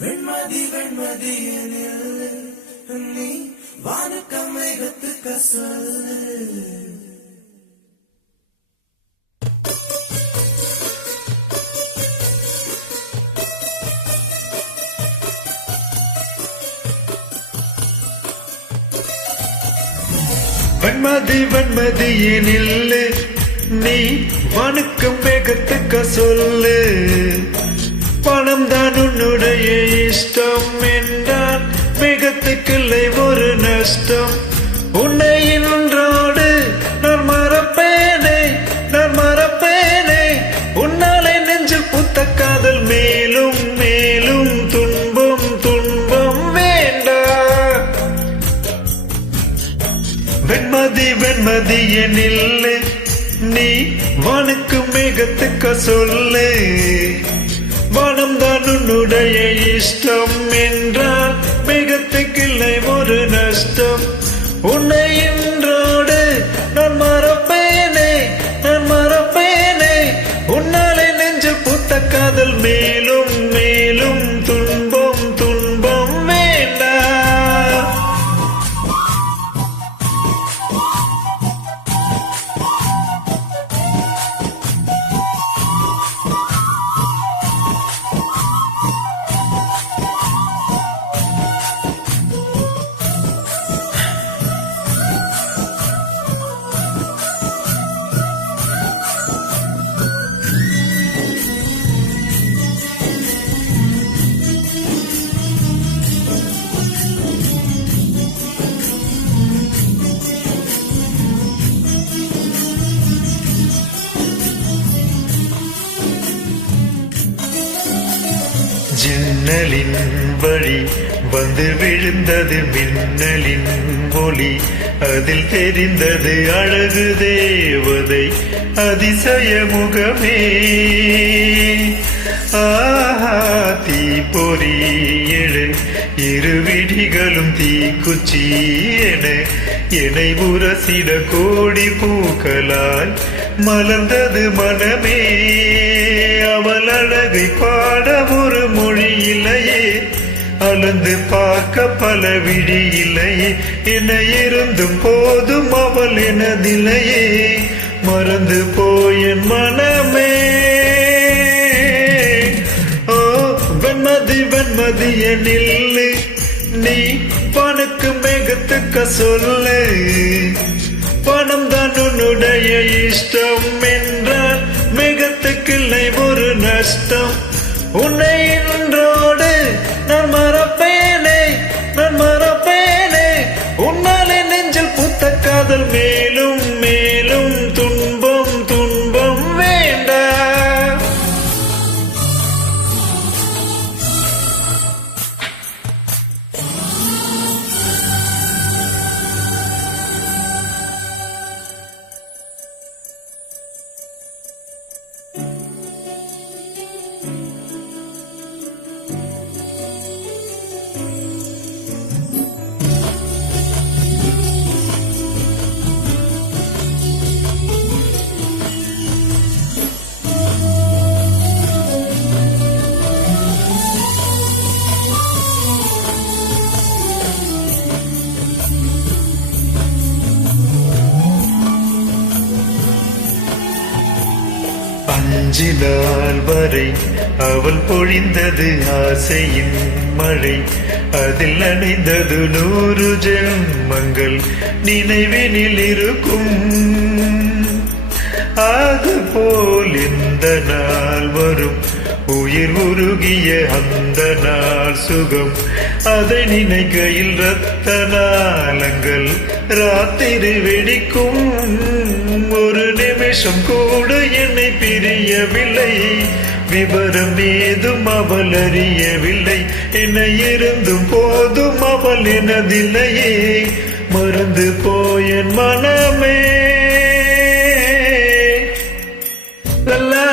வெண்மதி வெண்மதியனில் நீ வானுக்கமைகத்துக்க சொல்லு. வெண்மதி வெண்மதியனில் நீ வானுக்கும் மேகத்துக்க சொல்லு. பணம் தான் உன்னுடைய இஷ்டம் என்றால் மேகத்துக்கில்லை ஒரு நஷ்டம். உன்னை இன்றோடு நான் மறப்பேனே, நான் மறப்பேனே. உன்னாலே நெஞ்சில் பூத்த காதல் மேலும் மேலும் துன்பம் துன்பம் வேண்டாம். வெண்மதி வெண்மதியனில் நீ வானுக்கு மேகத்துக்க சொல்லு. வானம் தான் உன்னுடைய இஷ்டம் என்றால் மேகத்துக்கில்லை ஒரு நஷ்டம். உன்னை இன்றோடு நான் மறப்பேனே, நான் மறப்பேனே. உன்னாலே நெஞ்சில் பூத்த காதல் மேலும் மேலும் துன்பம் துன்பம் வேண்டாம். ஜன்னலின் வழி வந்து விழுந்தது மின்னலின் ஒளி. அதில் தெரிந்தது அழகு தேவதை அதிசய முகமே. ஆஹா தீ பொறி எழு இரு விழிகளும் தீக்குச்சி என என்னை உரசிட கோடி பூக்களாய் மலர்ந்தது மனமே. அவள் அழகை பாட ஒரு மொழி இல்லையே, அளந்து பார்க்க பல விழி இல்லையே. என்ன இருந்தும் போதும் அவள் எனதில்லையே, மறந்து போயன் மனமே. ஓ வெண்மதி வெண்மதியனில் நீ வானுக்கு மேகத்துக்க சொல்லு. பணம் தான் உன்னுடைய இஷ்டம் என்றால் மேகத்துக்கில்லை ஒரு நஷ்டம். உன்னை இன்றோடு நான் மறப்பேனே, நான் மறப்பேனே. உன்னாலே நெஞ்சில் பூத்த காதல் மேலும் மேலும் துன்பம் துன்பம் வேண்டாம். அஞ்சு நாள் வரை அவள் பொழிந்தது ஆசையின் மழை. அதில் நனைந்தது 100 ஜென்மங்கள் நினைவினில் இருக்கும். அதுபோல் இந்த நாள் வரும் உயிர் உருகிய அந்த நாள் சுகம். அதை நினைக்கையில் இரத்த நாளங்கள் ராத்திரி வெடிக்கும். ஒரு நிமிஷம் கூட என்னை பிரியவில்லை, விவரம் ஏதும் அவள் அறியவில்லை. என்னை இருந்தும் போதும் அவள் எனதில்லையே, மறந்து போயன் மனமே. லல்லா